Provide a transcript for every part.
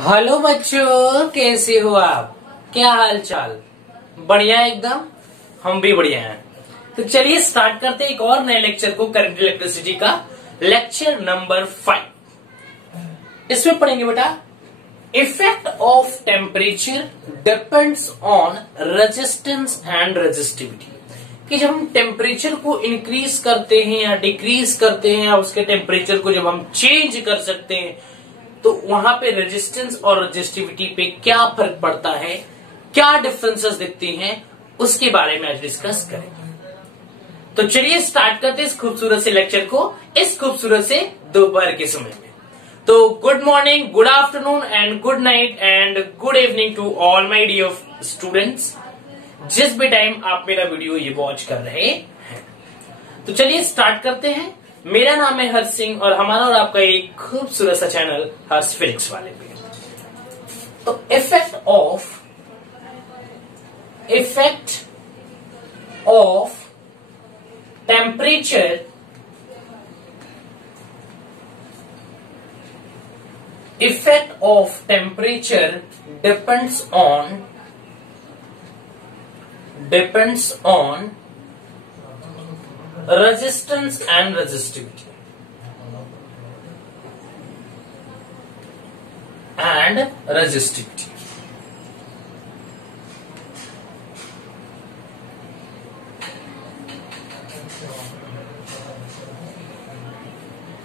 Hello बच्चों, कैसे हो आप? क्या हाल चाल? बढ़िया एकदम। हम भी बढ़िया हैं। तो चलिए स्टार्ट करते हैं एक और नए लेक्चर को, करंट इलेक्ट्रिसिटी का लेक्चर नंबर 5। इसमें पढ़ेंगे बेटा, effect of temperature depends on resistance and resistivity. कि जब हम टेम्परेचर को इंक्रीज करते हैं या डिक्रीज करते हैं या उसके टेम्परेचर को जब हम चेंज कर सकते हैं तो वहां पे रेजिस्टेंस और रेजिस्टिविटी पे क्या फर्क पड़ता है, क्या डिफरेंसेस दिखती हैं, उसके बारे में आज डिस्कस करेंगे। तो चलिए स्टार्ट करते हैं इस खूबसूरत से लेक्चर को, इस खूबसूरत से दोपहर के समय में। तो good morning, good afternoon and good night and good evening to all my dear students, जिस भी टाइम आप मेरा वीडियो ये वॉच कर रहे हैं। तो चलिए स्टार्ट करते हैं। मेरा नाम है हर्ष सिंह और हमारा और आपका एक खूबसूरत सा चैनल हर्ष फिजिक्स वाले पे। तो effect of temperature depends on resistance and resistivity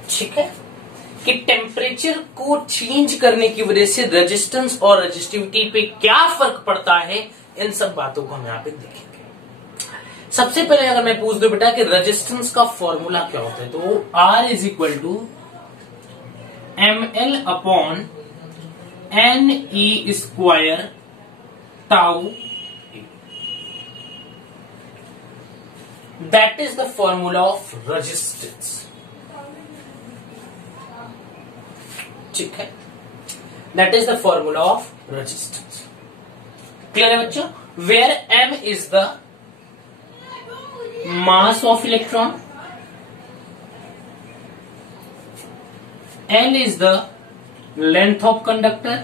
ठीक है कि टेम्परेचर को चेंज करने की वजह से रेजिस्टेंस और रेजिस्टिविटी पे क्या फर्क पड़ता है, इन सब बातों को हम यहां पे देखेंगे। सबसे पहले अगर मैं पूछ दूं बेटा कि रेजिस्टेंस का फॉर्मूला क्या होता है, तो R is equal to ml upon NE square tau, that is the formula of resistance. ठीक है, that is the formula of resistance. Clear है बच्चों? Where m is the mass of electron, L is the length of conductor,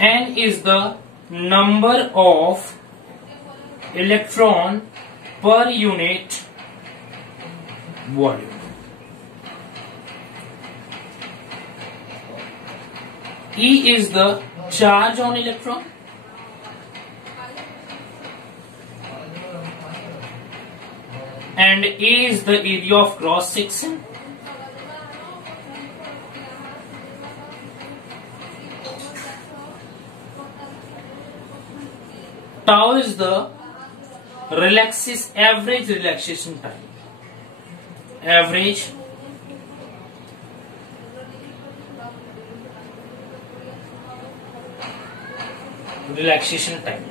N is the number of electron per unit volume, E is the charge on electron, and A is the area of cross section, tau is the average relaxation time,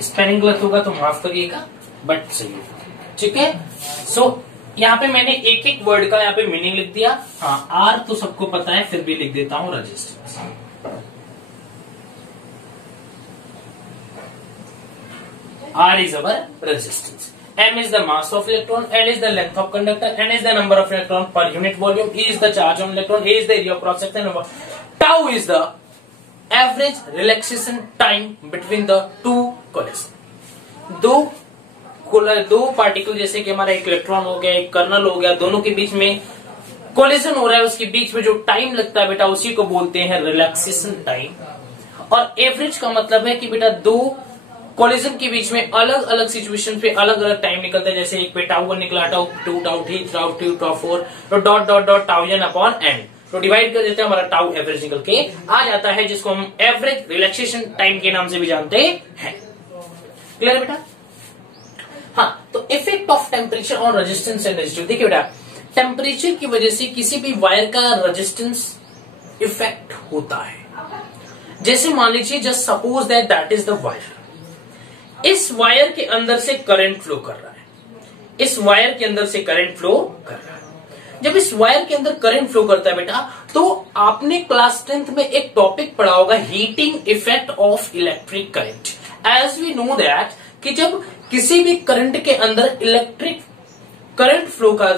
spelling गलत होगा तो माफ करिएगा, but सही होगा। ठीक है, सो यहाँ पे मैंने एक एक वर्ड का यहाँ पे मीनिंग लिख दिया। हाँ, आर तो सबको पता है, फिर भी लिख देता हूं resistance. R is our resistance, M is the mass of electron, L is the length of conductor, N is the number of electron per unit volume, E is the charge on electron, A is the area of cross section, tau is the average relaxation time between the two collision। दो particle, जैसे कि हमारा एक electron हो गया, एक colonel हो गया, दोनों के बीच में कोलिजन हो रहा है, उसके बीच में जो टाइम लगता है बेटा उसी को बोलते हैं रिलैक्सेशन टाइम। और एवरेज का मतलब है कि बेटा दो कोलिजन के बीच में अलग अलग सिचुएशन पे अलग अलग टाइम निकलता है। जैसे एक पे टाउ 1 निकला, टाउ 2, टाउ 3, टाउ 2, टाउ 4, तो dot dot dot tau n upon n, तो डिवाइड कर देते हैं, हमारा टाउ एवरेज निकल के आ जाता है, जिसको हम एवरेज रिलैक्सेशन टाइम के नाम से भी जानते हैं। क्लियर बेटा? हाँ, तो effect of temperature on resistance and resistivity. देखिए बेटा, टेम्परेचर की वजह से किसी भी वायर का रेजिस्टेंस इफेक्ट होता है। जैसे मान लीजिए, just suppose that is the wire, इस वायर के अंदर से करंट फ्लो कर रहा है, जब इस वायर के अंदर करंट फ्लो करता है बेटा, तो आपने क्लास 10th में एक टॉपिक पढ़ा होगा, heating effect of electric current. As we know that कि जब किसी भी करंट के अंदर इलेक्ट्रिक करंट फ्लो का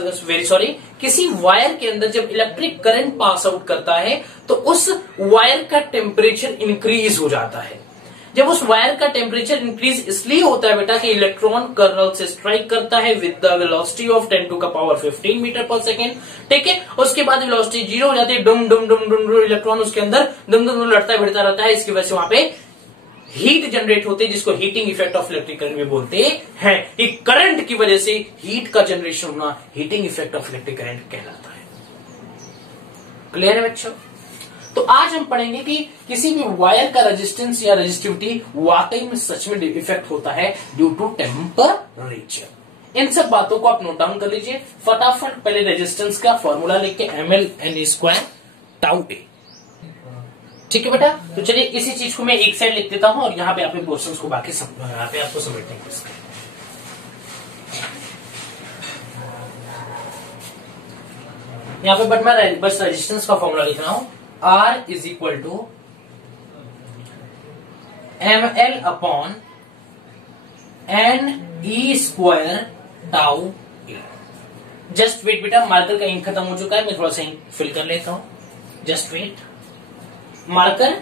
किसी वायर के अंदर जब इलेक्ट्रिक करंट पास आउट करता है तो उस वायर का टेम्परेचर इंक्रीज हो जाता है। जब उस वायर का टेम्परेचर इंक्रीज इसलिए होता है बेटा कि इलेक्ट्रॉन कर्नल से स्ट्राइक करता है with the velocity of 10⁻15 metre per second. ठीक है, उसके बाद वेलोसिटी 0 हो जाती है, डुम डुम डुम डुम डुम, इलेक्ट्रॉन उसके अंदर दुम दुम लड़ता भिड़ता रहता है। इसकी वजह से वहां पे हीट जनरेट होती है, जिसको heating effect of electric current भी बोलते हैं। ये करंट की वजह से हीट का जनरेशन होना heating effect of electric current कहलाता है। क्लियर है बच्चों? तो आज हम पढ़ेंगे कि किसी भी वायर का रेजिस्टेंस या रेजिस्टिविटी वाकई में सच में इफेक्ट होता है ड्यू टू टेम्परेचर। इन सब बातों को आप नोट डाउन कर लीजिए फटाफट। पहले रेजिस्टेंस का फॉर्मूला लिख के ml_n² τ A। ठीक है बेटा, तो चलिए इसी चीज को मैं एक साइड लिख देता हूं और यहाँ पे आपके क्वेश्चंस को बाकी यहाँ पे आपको समझने की यहाँ पे बट मैं बस रेजिस्टेंस का फॉर्मूला लिख रहा हूं। R is equal to ml/n e² τ A। Just wait बेटा, मार्कर का इंक खत्म हो चुका है, मैं थोड़ा सा इंक फिल कर लेता हूं। जस्ट वेट, मार्कर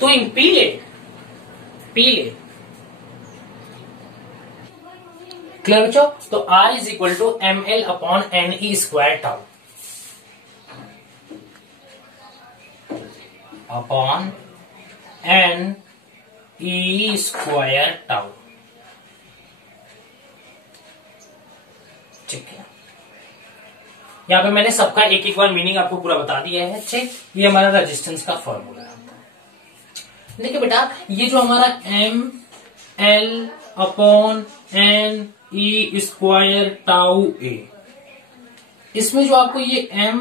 तो इंक पी ले। क्लियर बच्चों? तो R is equal to ml/n e² τ upon n e² τ। ठीक है, यहां पे मैंने सबका एक एक बार मीनिंग आपको पूरा बता दिया है। ठीक, ये हमारा रेजिस्टेंस का फॉर्मूला है। देखिए बेटा, ये जो हमारा ml/n e² τ A, इसमें जो आपको ये n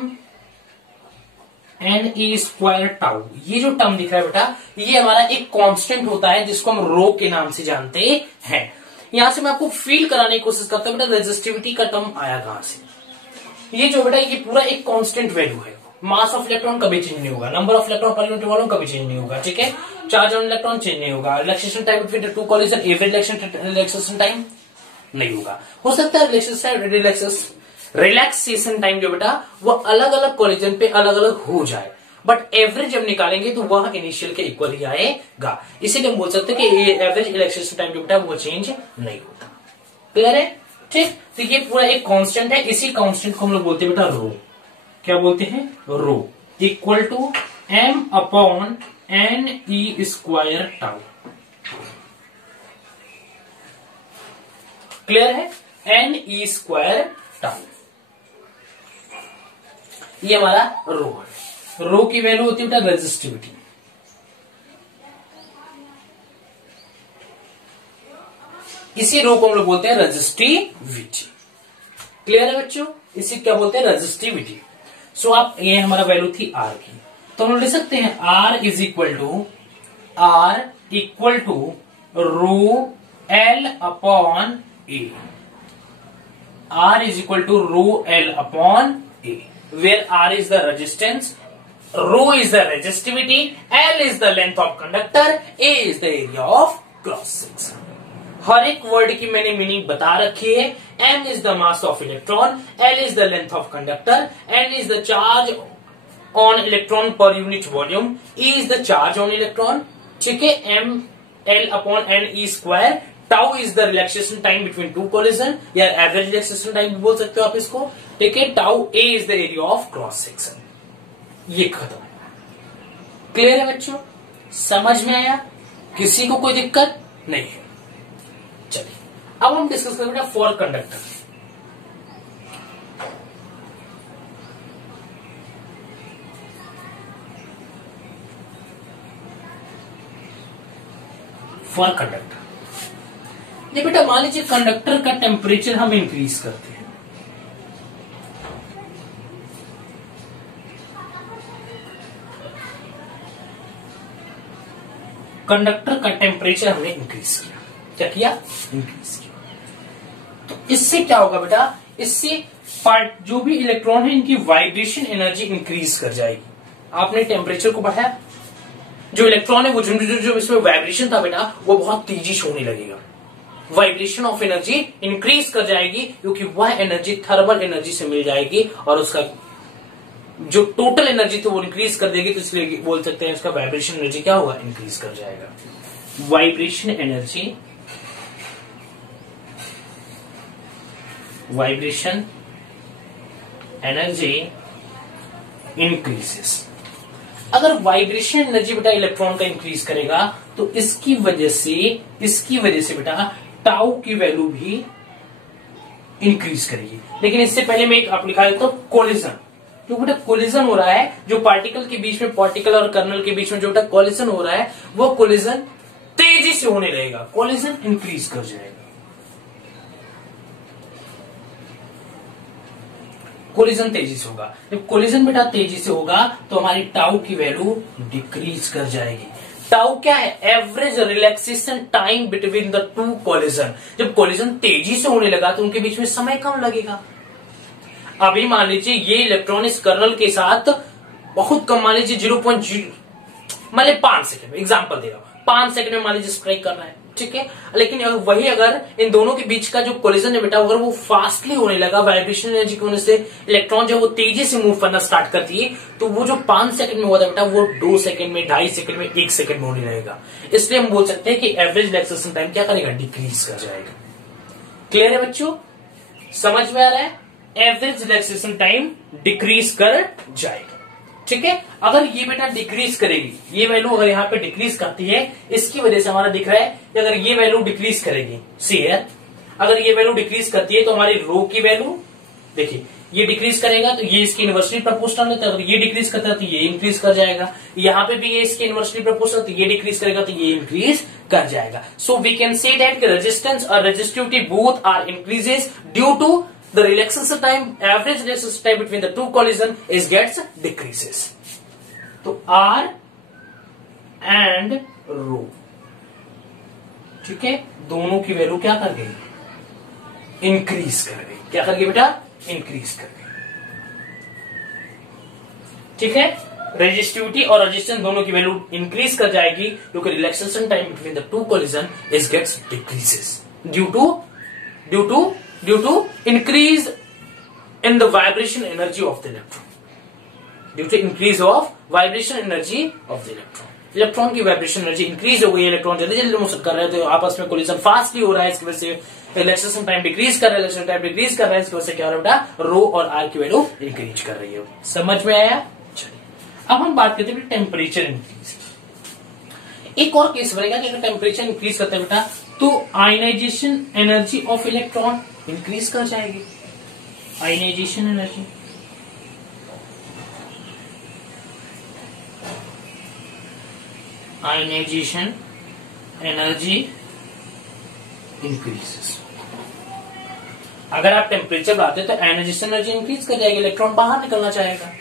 e² τ ये जो टर्म दिख रहा है बेटा, ये हमारा एक कांस्टेंट होता है जिसको हम रो के नाम से जानते हैं। यहां से मैं आपको फील कराने की कोशिश करता हूं बेटा, रेजिस्टिविटी का टर्म आया कहां से। ये जो बेटा, ये पूरा एक कांस्टेंट वैल्यू है। मास ऑफ इलेक्ट्रॉन कभी चेंज नहीं होगा, number of electron per unit volume कभी चेंज नहीं होगा। ठीक है, चार्ज ऑन इलेक्ट्रॉन चेंज नहीं होगा, relaxation time between two collision average relaxation time नहीं होगा। हो सकता है रिलैक्सेशन टाइम जो बेटा वो अलग अलग कॉलिजन पे अलग अलग हो जाए, बट एवरेज जब निकालेंगे तो वह इनिशियल के इक्वल ही आएगा। इसीलिए हम बोल सकते हैं कि एवरेज रिलैक्सेशन टाइम जो बेटा वो चेंज नहीं होता। क्लियर है? ठीक, तो ये पूरा एक कांस्टेंट है। इसी कांस्टेंट को हम लोग बोलते हैं बेटा रो। क्या बोलते हैं? Rho equal to m/n e² τ। Clear है? n e² τ ये हमारा रो है। रो की वैल्यू होती है बेटा रेजिस्टिविटी। इसी रो को हम लोग बोलते हैं रेजिस्टिविटी। क्लियर है बच्चों? इसी क्या बोलते हैं? रेजिस्टिविटी। सो आप, ये हमारा वैल्यू थी R की, तो हम लोग लिख सकते हैं R is equal to rho L/A। R is equal to rho L/A, where R is the resistance, rho is the resistivity, L is the length of conductor, A is the area of cross section। हर एक word की मैंने meaning बता रखी है। M is the mass of electron, L is the length of conductor, N is the charge on electron per unit volume, E is the charge on electron। ठीक है, ml/n e², tau is the relaxation time between two collision, या average relaxation time भी बोल सकते हो आप इसको। ठीक है, tau A is the area of cross section. ये खत्म। क्लियर है बच्चों? समझ में आया? किसी को कोई दिक्कत नहीं है? चलिए अब हम डिस्कस करें बेटा फॉर कंडक्टर। फॉर कंडक्टर, ये बेटा मान लीजिए कंडक्टर का टेम्परेचर हम इंक्रीज करते हैं। कंडक्टर का टेम्परेचर हमने इंक्रीज किया। क्या किया? इंक्रीज किया। तो इससे क्या होगा बेटा? इससे पार्ट जो भी इलेक्ट्रॉन है इनकी वाइब्रेशन एनर्जी इंक्रीज कर जाएगी। आपने टेम्परेचर को बढ़ाया, जो इलेक्ट्रॉन है वो जो इसमें वाइब्रेशन था बेटा वो बहुत तेजी से होने लगेगा। वाइब्रेशन ऑफ एनर्जी इंक्रीज कर जाएगी, क्योंकि वह एनर्जी थर्मल एनर्जी से मिल जाएगी और उसका जो टोटल एनर्जी थी वो इंक्रीज कर देगी, तो इसलिए बोल सकते हैं इसका वाइब्रेशन एनर्जी क्या होगा, इंक्रीज कर जाएगा। Vibration energy increases. अगर वाइब्रेशन एनर्जी बेटा इलेक्ट्रॉन का इंक्रीज करेगा तो इसकी वजह से बेटा टाउ की वैल्यू भी इंक्रीज करेगी। लेकिन इससे पहले मैं एक आप लिखा देता हूं कोलिजन, जो बेटा कोलिजन हो रहा है, जो पार्टिकल के बीच में, पार्टिकल और कर्नल के बीच में जो बेटा कोलिजन हो रहा है, वो कोलिजन तेजी से होने लगेगा, कोलिजन इंक्रीज कर जाएगा। कोलिजन तेजी से होगा। जब कोलिजन बेटा तेजी से होगा तो हमारी टाउ की वैल्यू डिक्रीज कर जाएगी। टाउ क्या है, average relaxation time between the two collision. जब कोलिजन तेजी से होने लगा तो उनके बीच में समय कम लगेगा। अभी मान लीजिए ये इलेक्ट्रॉन इस कर्नल के साथ बहुत कम, मान लीजिए 0.0 मान लीजिए 5 सेकंड में, एग्जांपल दे रहा हूं, 5 सेकंड में मान लीजिए स्ट्राइक कर रहा है, ठीक है। लेकिन वही अगर इन दोनों के बीच का जो कोलिजन है बेटा, अगर वो फास्टली होने लगा, वाइब्रेशन एनर्जी की वजह से इलेक्ट्रॉन जो वो तेजी से मूव करना स्टार्ट करती है, तो वो जो 5 सेकंड में हुआ था बेटा, वो 2 सेकंड में, 2.5 सेकंड में, 1 सेकंड में होने लगेगा। इसलिए हम बोल सकते हैं कि एवरेज रिलैक्सेशन टाइम क्या करेगा, डिक्रीज कर जाएगा। क्लियर है बच्चों, समझ में आ रहा है? एवरेज रिलैक्सेशन टाइम डिक्रीज कर जाएगा, ठीक है। अगर ये बेटा डिक्रीज करेगी, ये वैल्यू अगर यहाँ पे डिक्रीज करती है, इसकी वजह से हमारा दिख रहा है कि अगर ये वैल्यू डिक्रीज करेगी, सी है, अगर ये वैल्यू डिक्रीज करती है तो हमारी रो की वैल्यू, देखिए ये डिक्रीज करेगा तो ये इसकी इनवर्सली प्रोपोर्शनल है, तो अगर ये डिक्रीज करता है तो ये इंक्रीज कर जाएगा। यहाँ पे भी ये इसकी इनवर्सली प्रोपोर्शनल, तो ये डिक्रीज करेगा तो ये इंक्रीज कर जाएगा। So we can say that resistance और resistivity both are increases due to the relaxation time, average relaxation time between the two collision is gets decreases. तो R and rho, ठीक है, दोनों की वैल्यू क्या कर गई, इंक्रीज कर गई। क्या कर गई बेटा, इंक्रीज कर गई, ठीक है। रेजिस्टिविटी और रेजिस्टेंस दोनों की वैल्यू इंक्रीज कर जाएगी, क्योंकि relaxation time between the two collision is gets decreases due to increase in the vibration energy of the electron, due to increase of vibration energy of the electron। Electron की vibration energy increase हो गई है, electron जल्दी जल्दी move कर रहे हैं, तो आपस में कोलिजन फास्टली हो रहा है, इसकी वजह से रिलैक्सेशन टाइम डिक्रीज कर रहा है, रिलैक्सेशन टाइम डिक्रीज कर रहा है, इसकी वजह से क्या हो रहा है बेटा, रो और आर की वैल्यू इंक्रीज कर रही है। समझ में आया? चलिए अब हम बात करते हैं टेम्परेचर इंक्रीज। एक और केस बनेगा कि अगर टेम्परेचर इंक्रीज करते हैं बेटा, तो ionization energy of electron increase कर जाएगी। Ionization energy, ionization energy increases. अगर आप टेम्परेचर बढ़ाते हैं तो आयनाइजेशन एनर्जी इंक्रीज कर जाएगी, इलेक्ट्रॉन बाहर निकलना चाहेगा,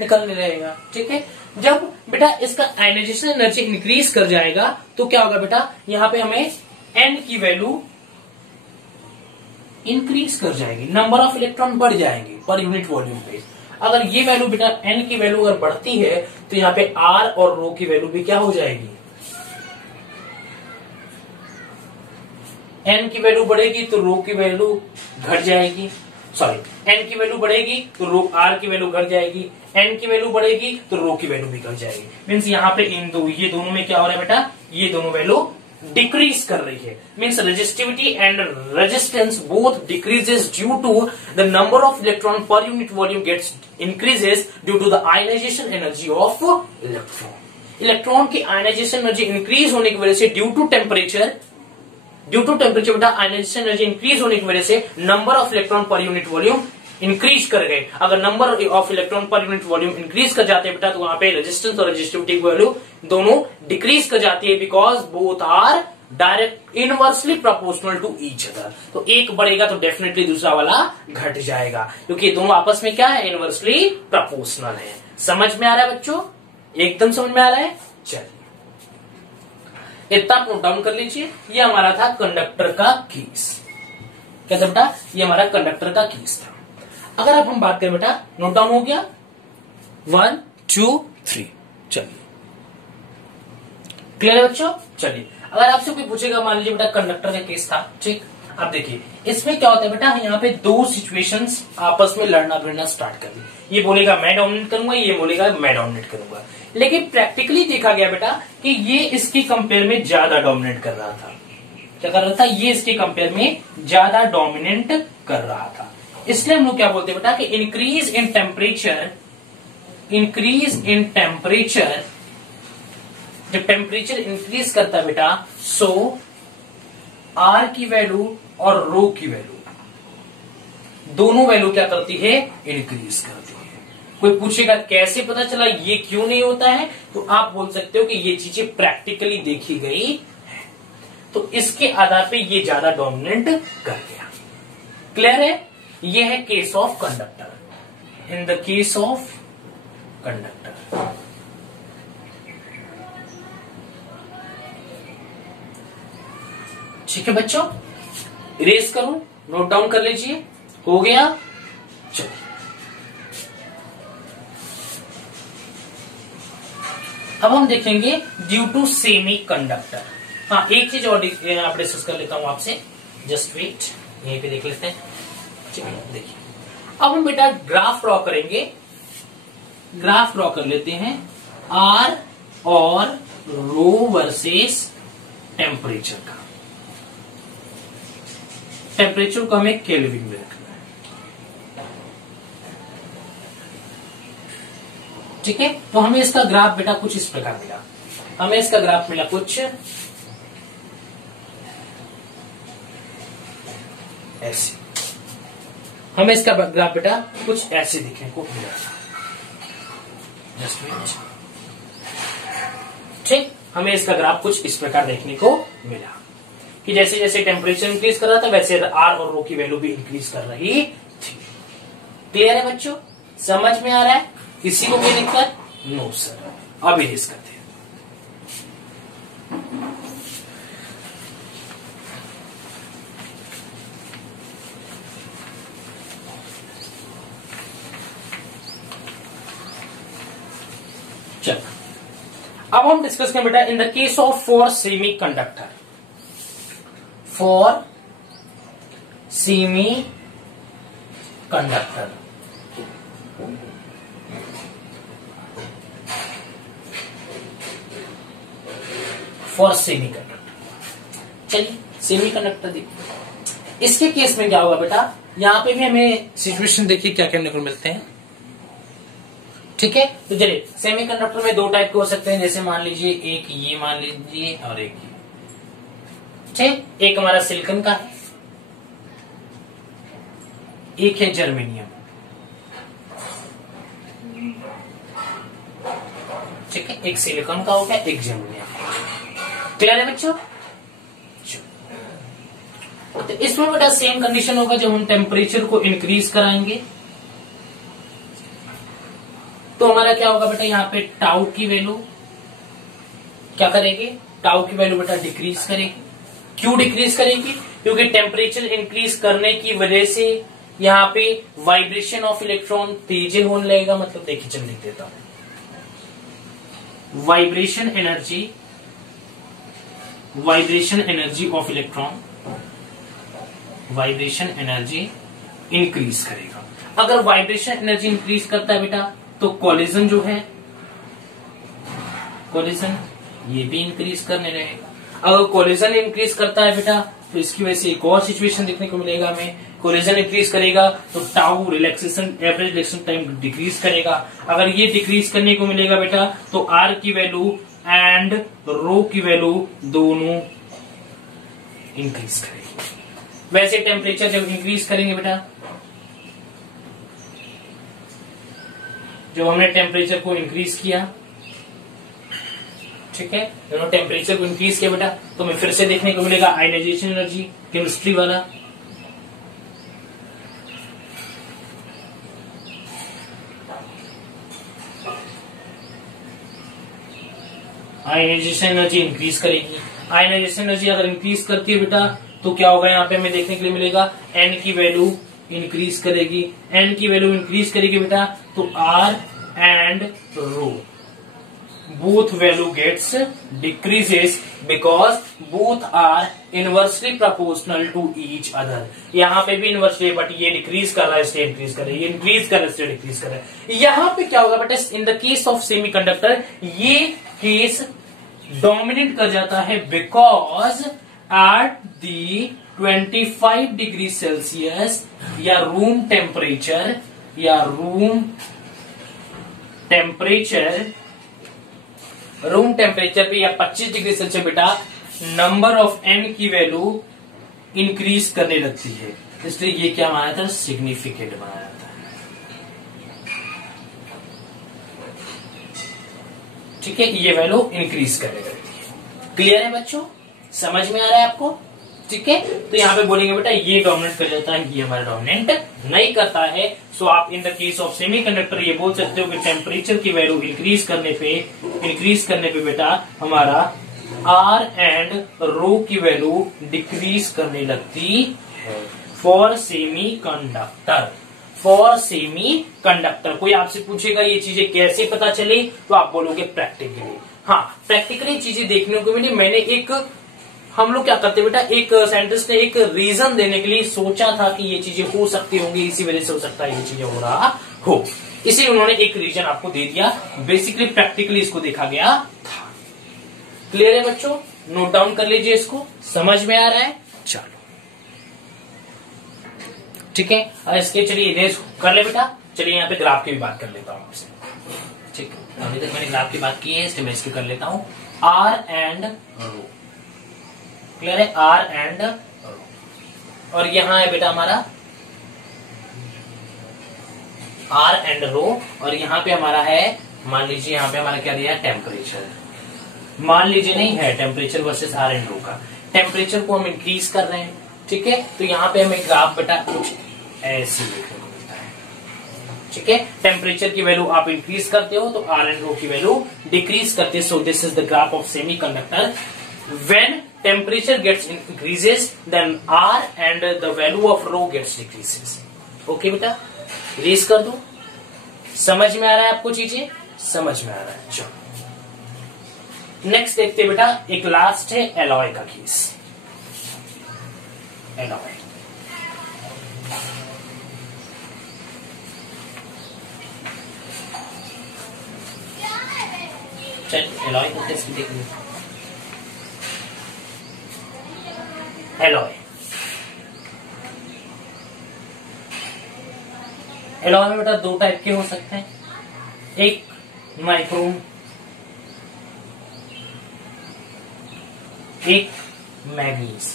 निकल नहीं रहेगा, ठीक है। जब बेटा इसका आयनाइजेशन एनर्जी इंक्रीज कर जाएगा तो क्या होगा बेटा, यहां पे हमें एन की वैल्यू इंक्रीज कर जाएगी, नंबर ऑफ इलेक्ट्रॉन बढ़ जाएंगे पर यूनिट वॉल्यूम पे। अगर ये वैल्यू बेटा एन की वैल्यू अगर बढ़ती है तो यहाँ पे आर और रो की वैल्यू भी क्या हो जाएगी, एन की वैल्यू बढ़ेगी तो रो की वैल्यू घट जाएगी, सॉरी एन की वैल्यू बढ़ेगी तो रो आर की वैल्यू घट जाएगी, एन की वैल्यू बढ़ेगी तो रो की वैल्यू भी घट जाएगी। मीन्स यहाँ पे ये दोनों में क्या हो रहा है बेटा, ये दोनों वैल्यू डिक्रीज कर रही है। Means resistivity and resistance both decreases due to the number of electron per unit volume gets increases due to the ionization energy of electron. Electron की आयनाइजेशन एनर्जी इंक्रीज होने की वजह से ड्यू टू टेम्परेचर बेटा ionization energy increase होने की वजह से number of electron per unit volume increase कर गए। अगर number of electron per unit volume increase कर जाते हैं बेटा तो वहां पे रेजिस्टेंस और रेजिस्टिविटी की वैल्यू दोनों डिक्रीज कर जाती है, because both are direct inversely proportional to each other. तो एक बढ़ेगा तो डेफिनेटली दूसरा वाला घट जाएगा, क्योंकि दोनों आपस में क्या है, इनवर्सली प्रोपोर्शनल है। समझ में आ रहा है बच्चों, एकदम समझ में आ रहा है। चलिए इतना नोट डाउन कर लीजिए, ये हमारा था कंडक्टर का केस। क्या था बेटा, ये हमारा कंडक्टर का केस था। अगर अब हम बात करें बेटा, नोट डाउन हो गया 1 2 3, चलिए क्लियर है बच्चों। चलिए अगर आपसे कोई पूछेगा, मान लीजिए बेटा कंडक्टर का केस था, ठीक, अब देखिए इसमें क्या होता है बेटा, यहाँ पे दो सिचुएशंस आपस में लड़ना भिड़ना स्टार्ट कर दी। ये बोलेगा मैं डोमिनेट करूंगा, ये बोलेगा मैं डोमिनेट करूंगा। लेकिन प्रैक्टिकली देखा गया बेटा कि ये इसके कंपेयर में ज्यादा डोमिनेट कर रहा था। क्या कर रहा था? ये इसके कंपेयर में ज्यादा डोमिनेट कर रहा था। इसलिए हम लोग क्या बोलते हैं बेटा कि इंक्रीज इन टेम्परेचर, जब टेम्परेचर इंक्रीज करता है बेटा, सो आर की वैल्यू और रो की वैल्यू दोनों वैल्यू क्या करती है? इंक्रीज करती है। कोई पूछेगा कैसे पता चला, ये क्यों नहीं होता है, तो आप बोल सकते हो कि ये चीजें प्रैक्टिकली देखी गई है, तो इसके आधार पे ये ज्यादा डोमिनेंट कर गया। क्लियर है? ये है case of conductor. In the case of conductor ठीक है बच्चों, इरेज करो, नोट डाउन कर लीजिए। हो गया? चलो अब हम देखेंगे ड्यू टू सेमी कंडक्टर। हाँ, एक चीज और आप डिस्कस कर लेता हूं आपसे, जस्ट वेट, यहीं पे देख लेते हैं। देखिए अब हम बेटा ग्राफ ड्रॉ करेंगे, ग्राफ ड्रॉ कर लेते हैं आर और रो वर्सेस टेम्परेचर का। टेम्परेचर को हमें केल्विन में रखना है, ठीक है। तो हमें इसका ग्राफ बेटा कुछ इस प्रकार मिला, हमें इसका ग्राफ मिला कुछ ऐसे, हमें इसका ग्राफ बेटा कुछ ऐसे दिखने को मिला। जस्ट मिनट, ठीक, हमें इसका ग्राफ कुछ इस प्रकार देखने को मिला कि जैसे जैसे टेम्परेचर इंक्रीज कर रहा था वैसे आर और रो की वैल्यू भी इंक्रीज कर रही थी। क्लियर है बच्चों? समझ में आ रहा है? किसी को कोई दिक्कत? No sir. अब इरेज करते हैं। चलो अब हम डिस्कस करें बेटा in the case of for semi conductor, for semi conductor. For semi conductor, चलिए सेमी कंडक्टर देखिए, इसके केस में क्या होगा बेटा, यहां पे भी हमें सिचुएशन देखिए क्या करने को मिलते हैं, ठीक है। तो चलिए सेमी कंडक्टर में दो टाइप के हो सकते हैं, जैसे मान लीजिए एक ये मान लीजिए और एक ये, ठीक। एक हमारा सिलिकॉन का है, एक है जर्मेनियम, ठीक है। एक सिलिकॉन का हो गया, एक जर्मेनियम। क्लियर है बच्चों? तो इसमें बेटा सेम कंडीशन होगा, जब हम टेम्परेचर को इंक्रीज कराएंगे तो हमारा क्या होगा बेटा, यहाँ पे टाउ की वैल्यू क्या करेगी, टाउ की वैल्यू बेटा डिक्रीज करेगी। क्यों डिक्रीज करेगी? क्योंकि टेम्परेचर इंक्रीज करने की वजह से यहाँ पे वाइब्रेशन ऑफ इलेक्ट्रॉन तेज होने लगेगा। मतलब देखिए चल लिख देता हूं, vibration energy of electron, vibration energy increase करेगा। अगर वाइब्रेशन एनर्जी इंक्रीज करता है बेटा तो कोलिजन जो है, कोलिजन ये भी इंक्रीज करने लगेगा। अगर कोलिजन इंक्रीज करता है बेटा तो इसकी वजह से एक और सिचुएशन देखने को मिलेगा हमें, कोलिजन इंक्रीज करेगा तो tau relaxation, average relaxation time decrease करेगा। अगर ये डिक्रीज करने को मिलेगा बेटा तो आर की वैल्यू एंड रो की वैल्यू दोनों इंक्रीज करेगी। वैसे टेम्परेचर जब इंक्रीज करेंगे बेटा, जब हमने टेम्परेचर को इंक्रीज किया, ठीक है, जब टेम्परेचर को इंक्रीज किया बेटा तो हमें फिर से देखने को मिलेगा आयनाइजेशन एनर्जी, केमिस्ट्री वाला, आयनाइजेशन एनर्जी इंक्रीज करेगी। आयनाइजेशन एनर्जी अगर इंक्रीज करती है बेटा तो क्या होगा, यहाँ पे हमें देखने के लिए मिलेगा एन की वैल्यू इंक्रीज करेगी। एन की वैल्यू इंक्रीज करेगी बेटा तो R and rho both value gets decreases because both are inversely proportional to each other. यहाँ पे भी इनवर्सली, बट ये डिक्रीज कर रहा है इसलिए इंक्रीज कर रहा है, ये इंक्रीज कर रहा है इसलिए डिक्रीज कर रहा है. यहाँ पे क्या होगा बेटा, in the case of semiconductor ये केस डोमिनेट कर जाता है because at the 25 degree Celsius या रूम टेम्परेचर पे या 25 डिग्री सेल्सियस बेटा नंबर ऑफ एन की वैल्यू इंक्रीज करने लगती है, इसलिए ये क्या माना जाता है, सिग्निफिकेंट माना जाता है. ठीक है, ये वैल्यू इंक्रीज करने लगती है. क्लियर है बच्चों, समझ में आ रहा है आपको? ठीक है, तो यहाँ पे बोलेंगे बेटा ये डोमिनेट कर जाता है, ये हमारा डोमिनेट नहीं करता है. सो आप in the case of semiconductor ये बोल सकते हो कि टेम्परेचर की वैल्यू इंक्रीज करने पे बेटा हमारा आर एंड रो की वैल्यू डिक्रीज करने लगती है. फॉर सेमीकंडक्टर कोई आपसे पूछेगा ये चीजें कैसे पता चली, तो आप बोलोगे प्रैक्टिकली. हाँ, प्रैक्टिकली चीजें देखने को मिली. मैंने हम लोग क्या करते बेटा, एक साइंटिस्ट ने एक रीजन देने के लिए सोचा था कि ये चीजें हो सकती होंगी, इसी वजह से हो सकता है ये चीजें हो रहा हो, इसी उन्होंने एक रीजन आपको दे दिया. बेसिकली प्रैक्टिकली इसको देखा गया था. क्लियर है बच्चों, नोट डाउन कर लीजिए, इसको समझ में आ रहा है. चलो ठीक है, और इसके चलिए इरेज कर ले बेटा. चलिए यहाँ पे ग्राफ की भी बात कर लेता हूं आपसे. ठीक है, अभी तक मैंने ग्राफ की बात की है, इसलिए मैं इसकी कर लेता हूं. आर एंड रो, क्लियर है, आर एंड रो. और यहां है बेटा हमारा आर एंड रो, और यहां पे हमारा है, मान लीजिए यहां पे हमारा क्या दिया है, टेम्परेचर. मान लीजिए नहीं है, टेम्परेचर वर्सेस आर एंड रो का. टेम्परेचर को हम इंक्रीज कर रहे हैं, ठीक है, तो यहां पे हमें ग्राफ बेटा कुछ ऐसे देखने को मिलता है. ठीक है, टेम्परेचर की वैल्यू आप इंक्रीज करते हो तो आर एंड रो की वैल्यू डिक्रीज करते हैं. So this is the graph of semiconductor. When temperature gets increases then R and the value of rho gets decreases. Okay बेटा, रेस कर दो. समझ में आ रहा है आपको, चीजें समझ में आ रहा है. चलो नेक्स्ट देखते हैं बेटा, एक लास्ट है एलॉय का केस. एलॉय चल एलॉय का टेस्ट देखिए. एलॉय में बेटा दो टाइप के हो सकते हैं, एक नाइक्रोम, एक मैग्नीज.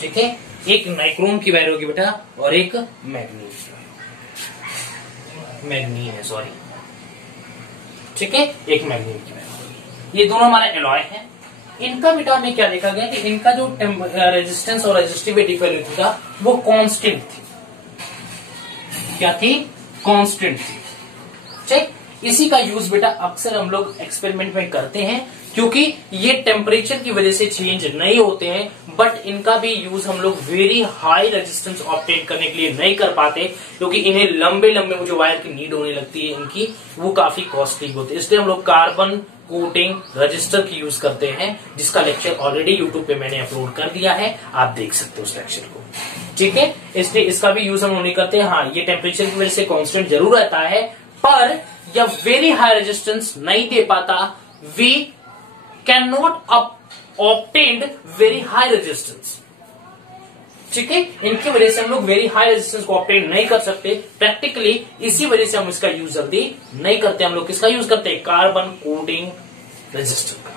ठीक है, एक नाइक्रोम की वैल्यू होगी बेटा और एक मैग्नीज है, सॉरी. ठीक है, एक मैग्नीज की वैल्यू. ये दोनों हमारे एलॉय हैं. इनका बेटा में क्या देखा गया कि इनका जो रेजिस्टेंस और रेजिस्टिविटी वैल्यू थी वो कांस्टेंट थी. क्या थी? कांस्टेंट थी. ठीक, इसी का यूज बेटा अक्सर हम लोग एक्सपेरिमेंट में करते हैं, क्योंकि ये टेम्परेचर की वजह से चेंज नहीं होते हैं, बट इनका भी यूज हम लोग वेरी हाई रेजिस्टेंस ऑब्टेन करने के लिए नहीं कर पाते, क्योंकि इन्हें लंबे लंबे जो वायर की नीड होने लगती है इनकी, वो काफी कॉस्टली होती है. इसलिए हम लोग कार्बन कोटिंग रजिस्टर की यूज करते हैं, जिसका लेक्चर ऑलरेडी यूट्यूब पे मैंने अपलोड कर दिया है, आप देख सकते हो उस लेक्चर को. ठीक है, इसलिए इसका भी यूज हम नहीं करते हैं. हाँ, ये टेम्परेचर की वजह से कांस्टेंट जरूर रहता है, पर जब वेरी हाई रेजिस्टेंस नहीं दे पाता, we can not obtain very high resistance. ठीक है, इनकी वजह से हम लोग वेरी हाई रेजिस्टेंस को ऑब्टेन नहीं कर सकते प्रैक्टिकली. इसी वजह से हम इसका यूज जल्दी नहीं करते. हम लोग किसका यूज करते हैं? कार्बन कोटिंग रेजिस्टर का.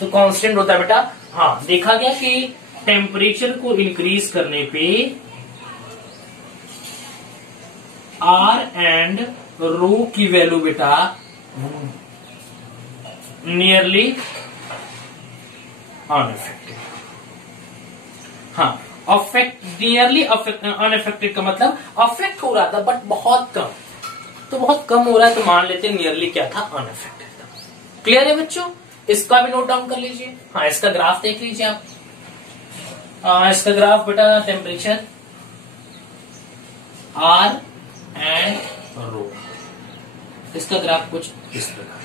तो कांस्टेंट होता है बेटा. हाँ, देखा गया कि टेम्परेचर को इंक्रीज करने पे आर एंड रो की वैल्यू बेटा नियरली अनअफेक्टेड. हाँ, नियरली अनअफेक्टेड का मतलब अफेक्ट हो रहा था बट बहुत कम. तो बहुत कम हो रहा है तो मान लेते हैं नियरली क्या था? अनअफेक्टेड था. क्लियर है बच्चों? इसका भी नोट डाउन कर लीजिए. हाँ, इसका ग्राफ देख लीजिए आप. इसका ग्राफ बेटा टेम्परेचर आर एंड रो। इसका ग्राफ कुछ इस प्रकार,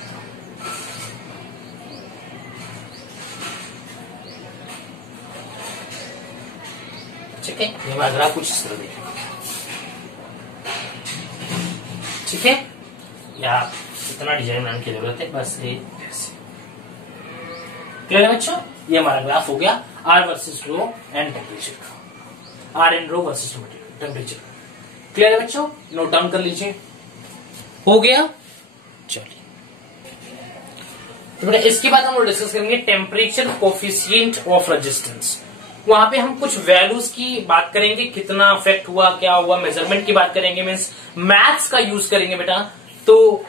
ठीक है। ये हमारा ग्राफ कुछ इस तरह देखेगा, ठीक है। या इतना डिजाइन बनाने की जरूरत है, बस ये ऐसे। क्लियर है बच्चों? ये हमारा ग्राफ हो गया R versus rho and temperature का, R and rho versus temperature. Clear है बच्चों? नोट डाउन कर लीजिए। हो गया? चलिए, तो बेटा इसके बाद हम लोग डिस्कस करेंगे टेम्परेचर कोफिशिएंट ऑफ रेजिस्टेंस। वहां पे हम कुछ वैल्यूज की बात करेंगे, कितना इफेक्ट हुआ, क्या हुआ, मेजरमेंट की बात करेंगे, मीन्स मैथ्स का यूज करेंगे बेटा। तो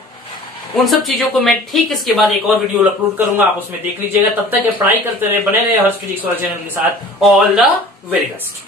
उन सब चीजों को मैं ठीक इसके बाद एक और वीडियो अपलोड करूंगा, आप उसमें देख लीजिएगा। तब तक पढ़ाई करते रहे, बने रहे हर्ष फिजिक्स वाला चैनल के साथ। All the very best.